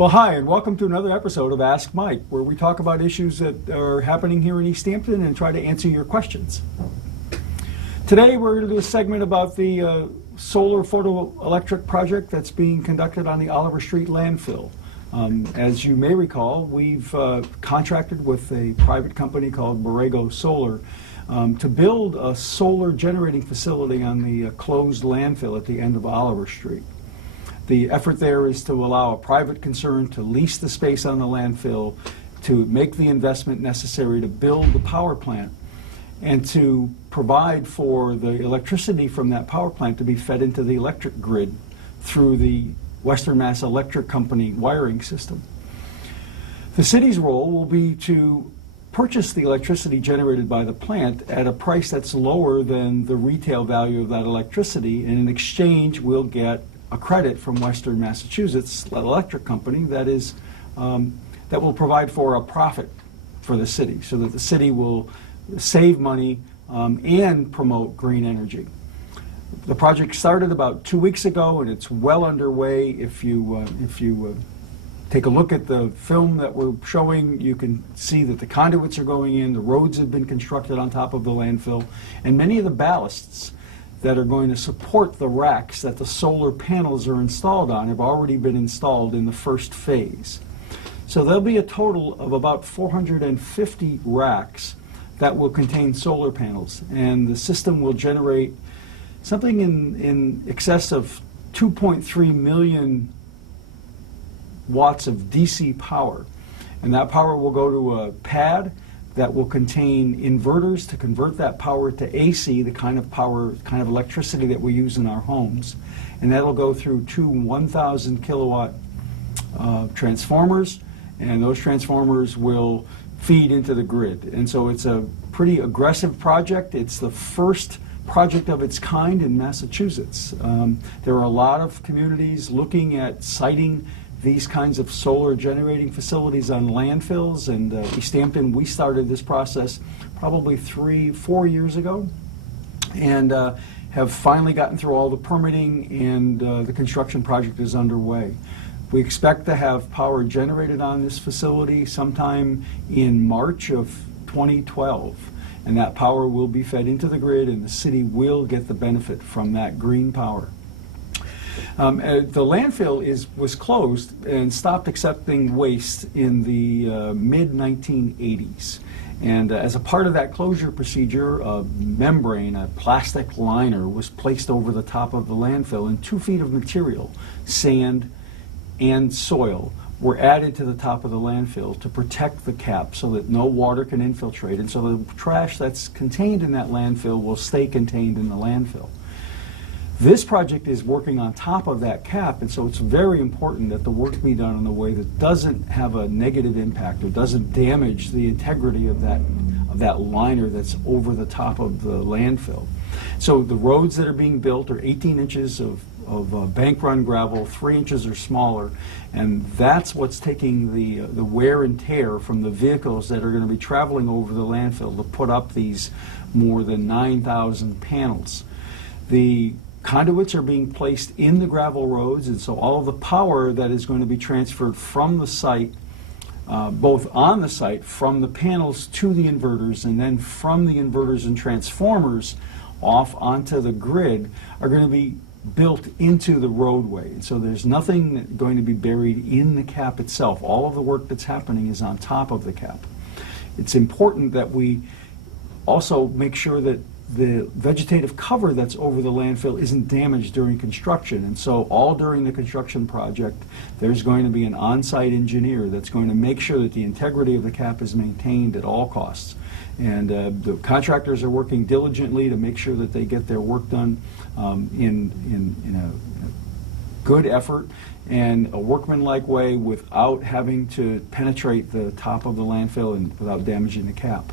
Well, hi, and welcome to another episode of Ask Mike, where we talk about issues that are happening here in East Hampton and try to answer your questions. Today, we're going to do a segment about the solar photoelectric project that's being conducted on the Oliver Street landfill. As you may recall, we've contracted with a private company called Borrego Solar to build a solar generating facility on the closed landfill at the end of Oliver Street. The effort there is to allow a private concern to lease the space on the landfill, to make the investment necessary to build the power plant, and to provide for the electricity from that power plant to be fed into the electric grid through the Western Mass Electric Company wiring system. The city's role will be to purchase the electricity generated by the plant at a price that's lower than the retail value of that electricity, and in exchange we'll get a credit from Western Massachusetts Electric Company that will provide for a profit for the city, so that the city will save money and promote green energy. The project started about 2 weeks ago, and it's well underway. If you take a look at the film that we're showing, you can see that the conduits are going in, the roads have been constructed on top of the landfill, and many of the ballasts that are going to support the racks that the solar panels are installed on have already been installed in the first phase. So there'll be a total of about 450 racks that will contain solar panels, and the system will generate something in excess of 2.3 million watts of DC power. And that power will go to a pad that will contain inverters to convert that power to AC, the kind of electricity that we use in our homes. And that'll go through two 1,000 kilowatt transformers, and those transformers will feed into the grid. And so it's a pretty aggressive project. It's the first project of its kind in Massachusetts. There are a lot of communities looking at siting these kinds of solar generating facilities on landfills, and East Hampton, we started this process probably 3-4 years ago, and have finally gotten through all the permitting, and the construction project is underway. We expect to have power generated on this facility sometime in March of 2012, and that power will be fed into the grid, and the city will get the benefit from that green power. The landfill was closed and stopped accepting waste in the mid-1980s. And as a part of that closure procedure, a membrane, a plastic liner, was placed over the top of the landfill, and 2 feet of material, sand and soil, were added to the top of the landfill to protect the cap so that no water can infiltrate, and so the trash that's contained in that landfill will stay contained in the landfill. This project is working on top of that cap, and so it's very important that the work be done in a way that doesn't have a negative impact or doesn't damage the integrity of that liner that's over the top of the landfill. So the roads that are being built are 18 inches of bank run gravel, 3 inches or smaller, and that's what's taking the wear and tear from the vehicles that are going to be traveling over the landfill to put up these more than 9,000 panels. The conduits are being placed in the gravel roads, and so all of the power that is going to be transferred from the site, both on the site, from the panels to the inverters, and then from the inverters and transformers off onto the grid, are going to be built into the roadway. And so there's nothing going to be buried in the cap itself. All of the work that's happening is on top of the cap. It's important that we also make sure that the vegetative cover that's over the landfill isn't damaged during construction, and so all during the construction project there's going to be an on-site engineer that's going to make sure that the integrity of the cap is maintained at all costs. And the contractors are working diligently to make sure that they get their work done in a good effort and a workmanlike way without having to penetrate the top of the landfill and without damaging the cap.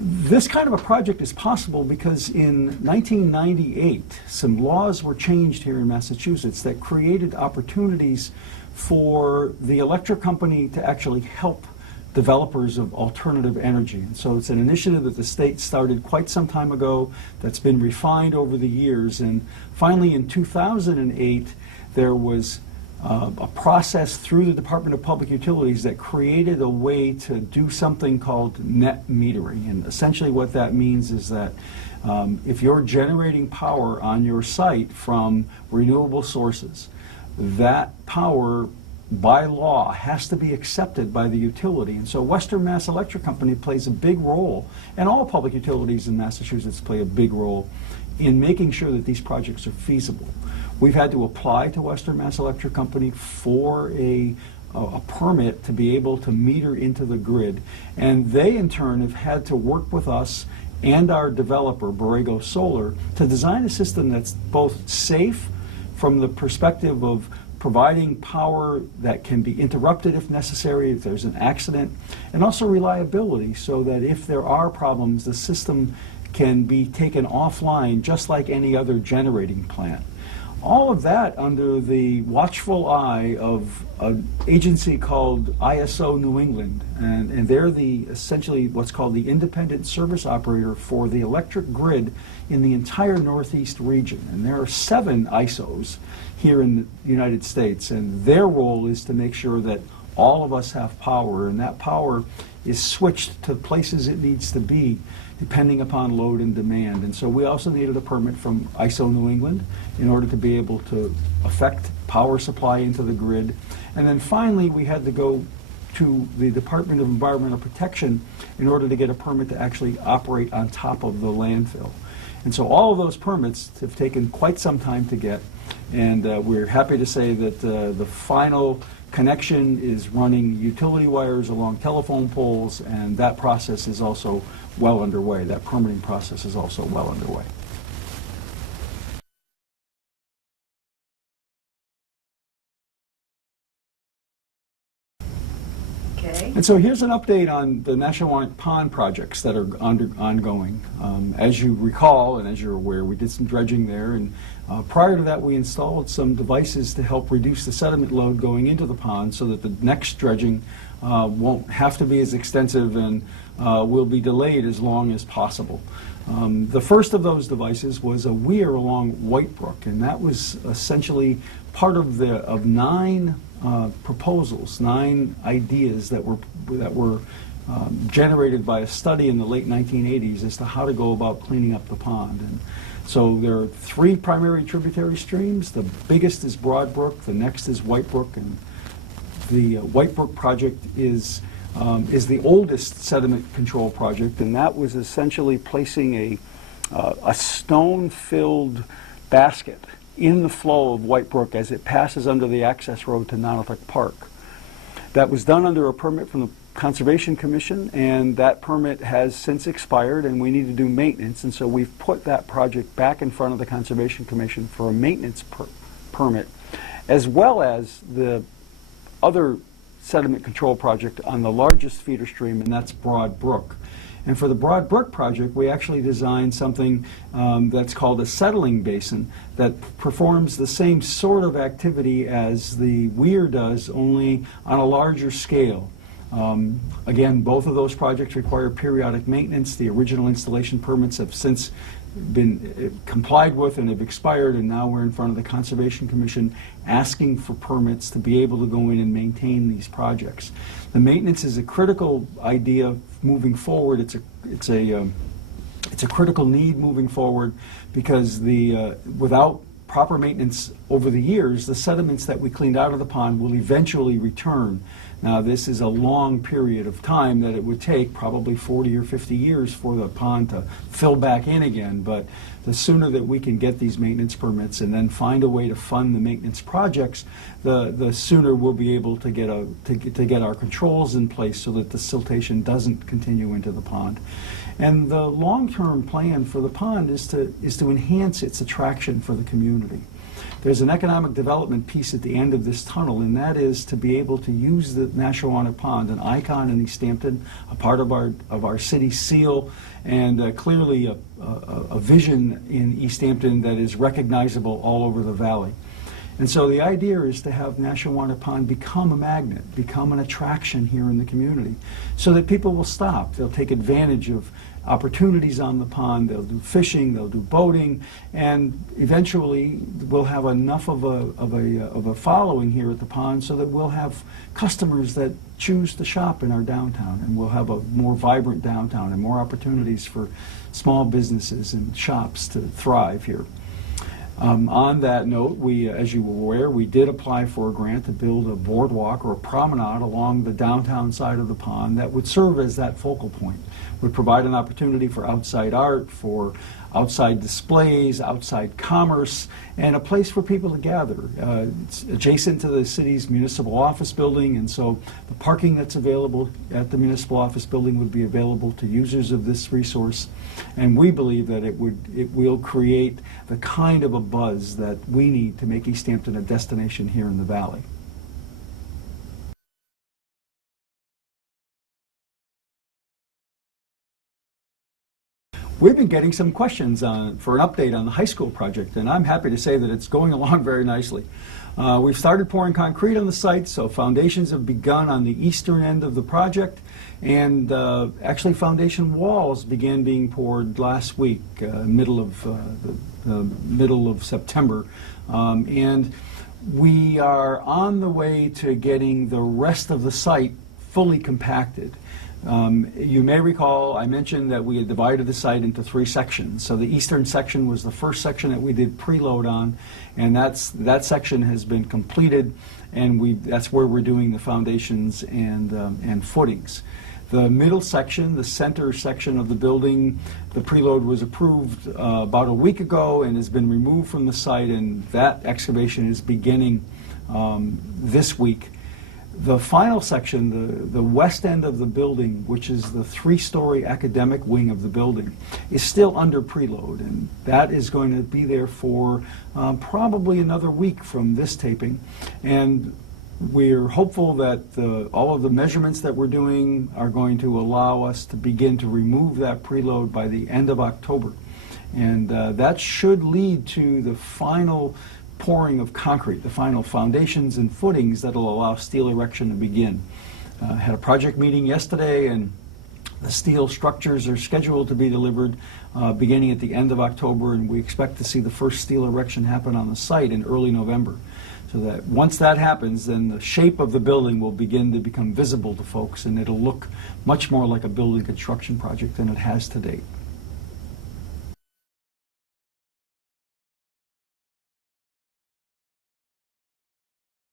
This kind of a project is possible because in 1998, some laws were changed here in Massachusetts that created opportunities for the electric company to actually help developers of alternative energy. And so it's an initiative that the state started quite some time ago that's been refined over the years, and finally in 2008 there was a process through the Department of Public Utilities that created a way to do something called net metering. And essentially what that means is that if you're generating power on your site from renewable sources, that power by law has to be accepted by the utility. And so Western Mass Electric Company plays a big role, and all public utilities in Massachusetts play a big role in making sure that these projects are feasible. We've had to apply to Western Mass Electric Company for a permit to be able to meter into the grid, and they in turn have had to work with us and our developer, Borrego Solar, to design a system that's both safe from the perspective of providing power that can be interrupted if necessary, if there's an accident, and also reliability so that if there are problems, the system can be taken offline just like any other generating plant. All of that under the watchful eye of an agency called ISO New England, and they're essentially what's called the independent service operator for the electric grid in the entire Northeast region. And there are 7 ISOs here in the United States, and their role is to make sure that all of us have power, and that power is switched to places it needs to be depending upon load and demand. And so we also needed a permit from ISO New England in order to be able to affect power supply into the grid. And then finally we had to go to the Department of Environmental Protection in order to get a permit to actually operate on top of the landfill. And so all of those permits have taken quite some time to get, and we're happy to say that the final connection is running utility wires along telephone poles, and that process is also well underway. That permitting process is also well underway. Okay. And so here's an update on the Nashua pond projects that are ongoing. As you recall, and as you're aware, we did some dredging there, and prior to that we installed some devices to help reduce the sediment load going into the pond so that the next dredging won't have to be as extensive and will be delayed as long as possible. The first of those devices was a weir along White Brook, and that was essentially part of 9 proposals, 9 ideas that were generated by a study in the late 1980s as to how to go about cleaning up the pond. And so there are 3 primary tributary streams. The biggest is Broad Brook, the next is White Brook, and the White Brook project is the oldest sediment control project, and that was essentially placing a stone-filled basket in the flow of White Brook as it passes under the access road to Nonothuck Park. That was done under a permit from the Conservation Commission, and that permit has since expired, and we need to do maintenance, and so we've put that project back in front of the Conservation Commission for a maintenance permit, as well as the other sediment control project on the largest feeder stream, and that's Broad Brook. And for the Broad Brook project, we actually designed something that's called a settling basin that performs the same sort of activity as the weir does, only on a larger scale. Again, both of those projects require periodic maintenance. The original installation permits have since been complied with and have expired, and now we're in front of the Conservation Commission asking for permits to be able to go in and maintain these projects. The maintenance is a critical idea moving forward. It's a critical need moving forward because without proper maintenance over the years, the sediments that we cleaned out of the pond will eventually return. Now, this is a long period of time that it would take, probably 40 or 50 years for the pond to fill back in again, but the sooner that we can get these maintenance permits and then find a way to fund the maintenance projects, the sooner we'll be able to get our controls in place so that the siltation doesn't continue into the pond. And the long-term plan for the pond is to enhance its attraction for the community. There's an economic development piece at the end of this tunnel, and that is to be able to use the Nashua Pond, an icon in East Hampton, a part of our city seal, and clearly a vision in East Hampton that is recognizable all over the valley. And so the idea is to have Nashua Pond become a magnet, become an attraction here in the community, so that people will stop. They'll take advantage of opportunities on the pond. They'll do fishing, they'll do boating, and eventually we'll have enough of a following here at the pond so that we'll have customers that choose to shop in our downtown, and we'll have a more vibrant downtown and more opportunities for small businesses and shops to thrive here. On that note, we, as you were aware, we did apply for a grant to build a boardwalk or a promenade along the downtown side of the pond that would serve as that focal point. Would provide an opportunity for outside art, for outside displays, outside commerce, and a place for people to gather. It's adjacent to the city's municipal office building, and so the parking that's available at the municipal office building would be available to users of this resource. And we believe that it will create the kind of a buzz that we need to make East Hampton a destination here in the Valley. We've been getting some questions for an update on the high school project, and I'm happy to say that it's going along very nicely. We've started pouring concrete on the site, so foundations have begun on the eastern end of the project, and actually foundation walls began being poured last week, middle of September, and we are on the way to getting the rest of the site fully compacted. You may recall I mentioned that we had divided the site into 3 sections. So the eastern section was the first section that we did preload on, and that section has been completed, and that's where we're doing the foundations and footings. The middle section, the center section of the building, the preload was approved about a week ago and has been removed from the site, and that excavation is beginning this week. The final section, the west end of the building, which is the 3-story academic wing of the building, is still under preload, and that is going to be there for probably another week from this taping. And we're hopeful that all of the measurements that we're doing are going to allow us to begin to remove that preload by the end of October. And that should lead to the final pouring of concrete, the final foundations and footings that will allow steel erection to begin. Had a project meeting yesterday, and the steel structures are scheduled to be delivered beginning at the end of October, and we expect to see the first steel erection happen on the site in early November. So that once that happens, then the shape of the building will begin to become visible to folks, and it'll look much more like a building construction project than it has to date.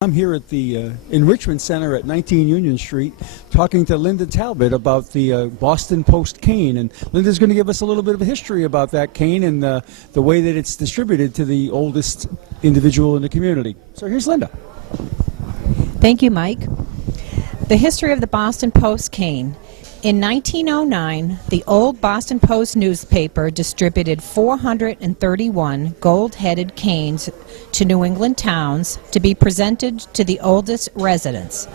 I'm here at the Enrichment Center at 19 Union Street talking to Linda Talbot about the Boston Post cane. And Linda's going to give us a little bit of a history about that cane and the way that it's distributed to the oldest individual in the community. So here's Linda. Thank you, Mike. The history of the Boston Post cane. In 1909, the old Boston Post newspaper distributed 431 gold-headed canes to New England towns to be presented to the oldest residents.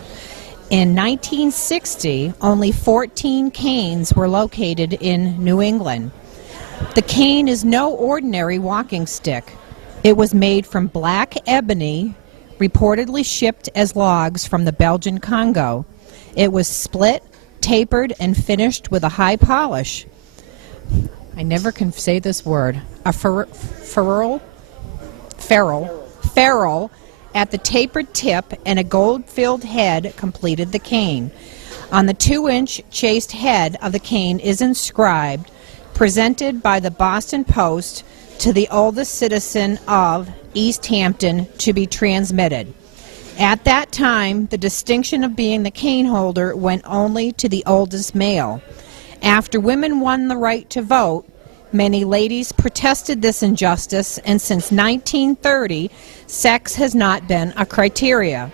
In 1960, only 14 canes were located in New England. The cane is no ordinary walking stick. It was made from black ebony, reportedly shipped as logs from the Belgian Congo. It was split, tapered, and finished with a high polish. I never can say this word. A ferrule at the tapered tip and a gold-filled head completed the cane. On the 2-inch chased head of the cane is inscribed, "Presented by the Boston Post to the oldest citizen of East Hampton to be transmitted." At that time, the distinction of being the cane holder went only to the oldest male. After women won the right to vote, many ladies protested this injustice, and since 1930, sex has not been a criteria.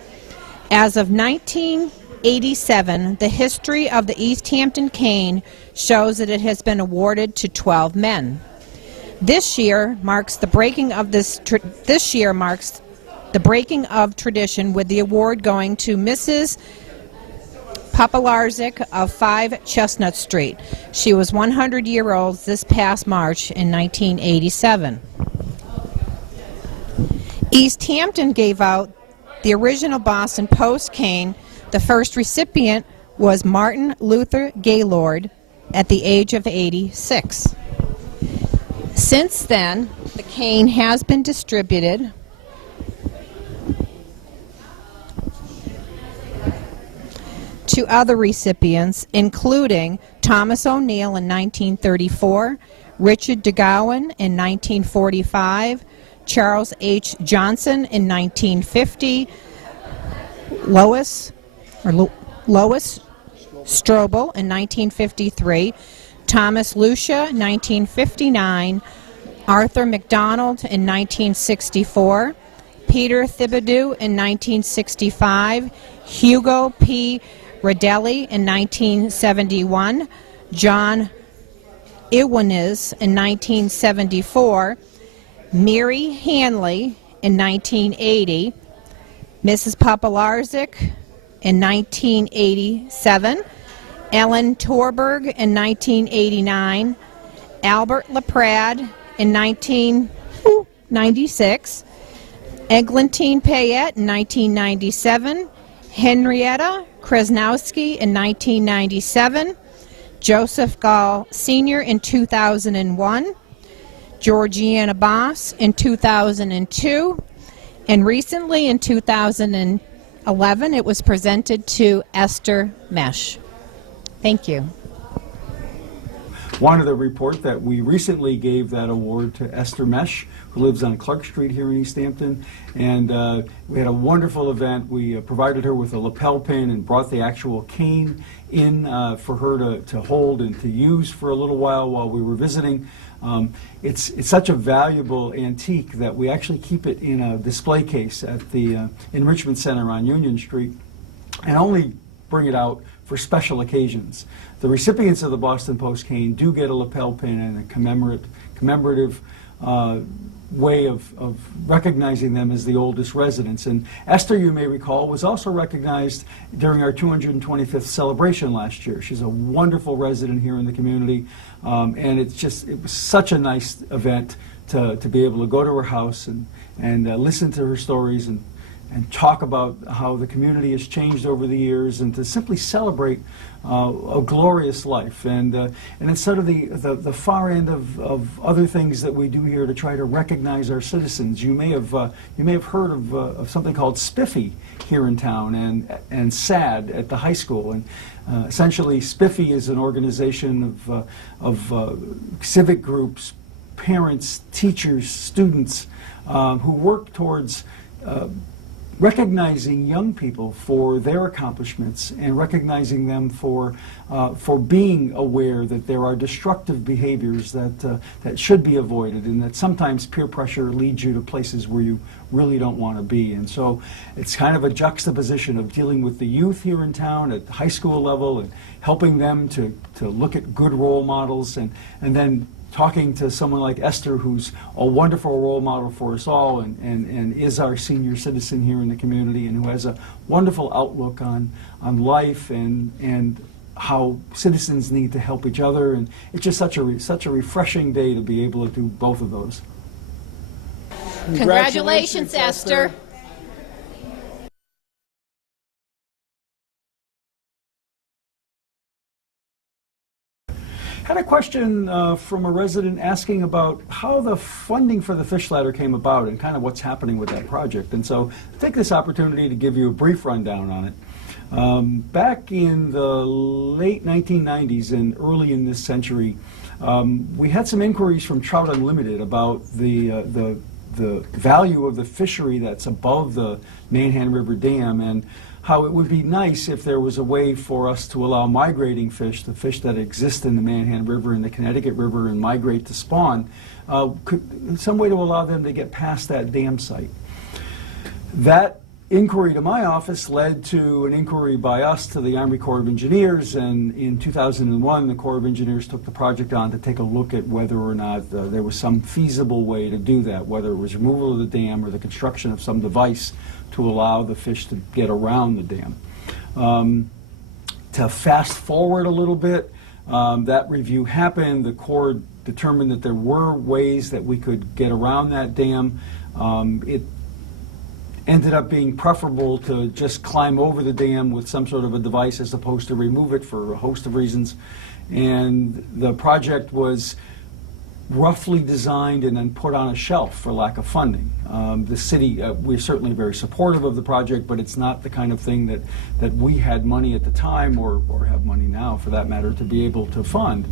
As of 1987, the history of the East Hampton cane shows that it has been awarded to 12 men. This year marks the breaking of tradition, with the award going to Mrs. Papalarczyk of 5 Chestnut Street. She was 100-year-old this past March in 1987. East Hampton gave out the original Boston Post cane. The first recipient was Martin Luther Gaylord at the age of 86. Since then, the cane has been distributed to other recipients, including Thomas O'Neill in 1934, Richard DeGowan in 1945, Charles H. Johnson in 1950, Lois Strobel in 1953, Thomas Lucia 1959, Arthur MacDonald in 1964, Peter Thibodeau in 1965, Hugo P. Radelli in 1971, John Iwanez in 1974, Mary Hanley in 1980, Mrs. Papalarczyk in 1987, Ellen Torberg in 1989, Albert LaPrade in 1996, Eglantine Payette in 1997, Henrietta Kresnowski in 1997, Joseph Gall Sr. in 2001, Georgiana Boss in 2002, and recently in 2011 it was presented to Esther Mesh. Thank you. Wanted to report that we recently gave that award to Esther Mesh, who lives on Clark Street here in East Hampton, and we had a wonderful event. We provided her with a lapel pin and brought the actual cane in for her to hold and to use for a little while we were visiting. It's such a valuable antique that we actually keep it in a display case at the Enrichment Center on Union Street, and only bring it out for special occasions. The recipients of the Boston Post cane do get a lapel pin and a commemorative way of recognizing them as the oldest residents. And Esther, you may recall, was also recognized during our 225th celebration last year. She's a wonderful resident here in the community, and it was such a nice event to be able to go to her house and listen to her stories and talk about how the community has changed over the years, and to simply celebrate a glorious life. And instead of the far end of other things that we do here to try to recognize our citizens, you may have heard of something called Spiffy here in town, and SAD at the high school. And essentially, Spiffy is an organization of civic groups, parents, teachers, students who work towards recognizing young people for their accomplishments and recognizing them for being aware that there are destructive behaviors that should be avoided, and that sometimes peer pressure leads you to places where you really don't want to be. And so it's kind of a juxtaposition of dealing with the youth here in town at the high school level and helping them to look at good role models, and then talking to someone like Esther, who's a wonderful role model for us all, and is our senior citizen here in the community, and who has a wonderful outlook on life and how citizens need to help each other. And it's just such a refreshing day to be able to do both of those. Congratulations, Esther. Had a question from a resident asking about how the funding for the fish ladder came about and kind of what's happening with that project. And so I'll take this opportunity to give you a brief rundown on it. Back in the late 1990s and early in this century, we had some inquiries from Trout Unlimited about the value of the fishery that's above the Manhan River Dam, and how it would be nice if there was a way for us to allow migrating fish, the fish that exist in the Manhan River and the Connecticut River and migrate to spawn, some way to allow them to get past that dam site. That inquiry to my office led to an inquiry by us to the Army Corps of Engineers, and in 2001 the Corps of Engineers took the project on to take a look at whether or not there was some feasible way to do that, whether it was removal of the dam or the construction of some device to allow the fish to get around the dam. To fast forward a little bit, that review happened. The Corps determined that there were ways that we could get around that dam. It ended up being preferable to just climb over the dam with some sort of a device as opposed to remove it for a host of reasons. And the project was roughly designed and then put on a shelf for lack of funding. The city, we're certainly very supportive of the project, but it's not the kind of thing that we had money at the time, or have money now for that matter, to be able to fund.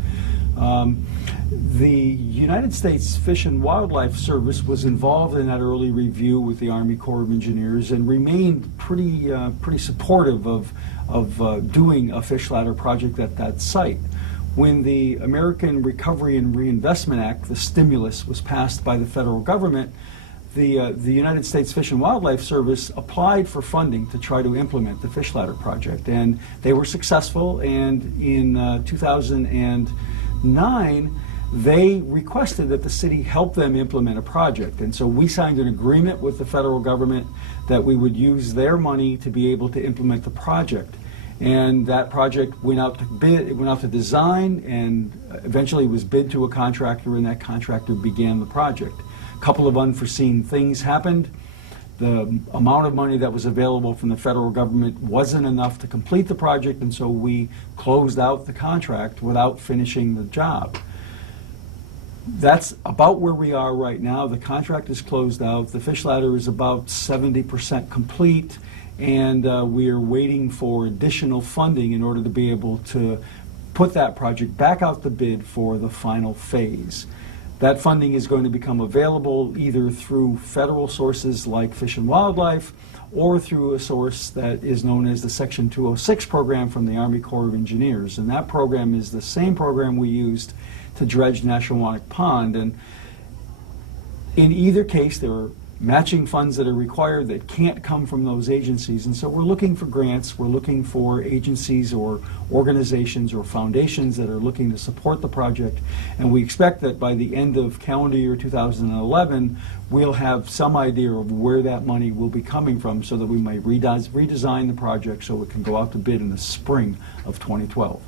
The United States Fish and Wildlife Service was involved in that early review with the Army Corps of Engineers and remained pretty supportive of doing a fish ladder project at that site. When the American Recovery and Reinvestment Act, the stimulus, was passed by the federal government, the United States Fish and Wildlife Service applied for funding to try to implement the fish ladder project, and they were successful. And in 2009, they requested that the city help them implement a project, and so we signed an agreement with the federal government that we would use their money to be able to implement the project. And that project went out to bid, it went out to design, and eventually was bid to a contractor, and that contractor began the project. A couple of unforeseen things happened. The amount of money that was available from the federal government wasn't enough to complete the project, and so we closed out the contract without finishing the job. That's about where we are right now. The contract is closed out. The fish ladder is about 70% complete, and we are waiting for additional funding in order to be able to put that project back out to bid for the final phase. That funding is going to become available either through federal sources like Fish and Wildlife, or through a source that is known as the Section 206 program from the Army Corps of Engineers. And that program is the same program we used to dredge Nashua Pond. And in either case, there are matching funds that are required that can't come from those agencies. And so we're looking for grants, we're looking for agencies or organizations or foundations that are looking to support the project. And we expect that by the end of calendar year 2011, we'll have some idea of where that money will be coming from, so that we might redesign the project so it can go out to bid in the spring of 2012.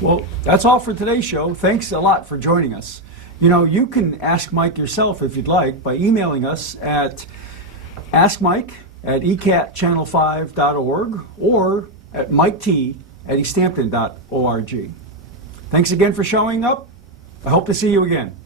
Well, that's all for today's show. Thanks a lot for joining us. You know, you can ask Mike yourself if you'd like by emailing us at askmike@ecatchannel5.org or at miket@easthampton.org. Thanks again for showing up. I hope to see you again.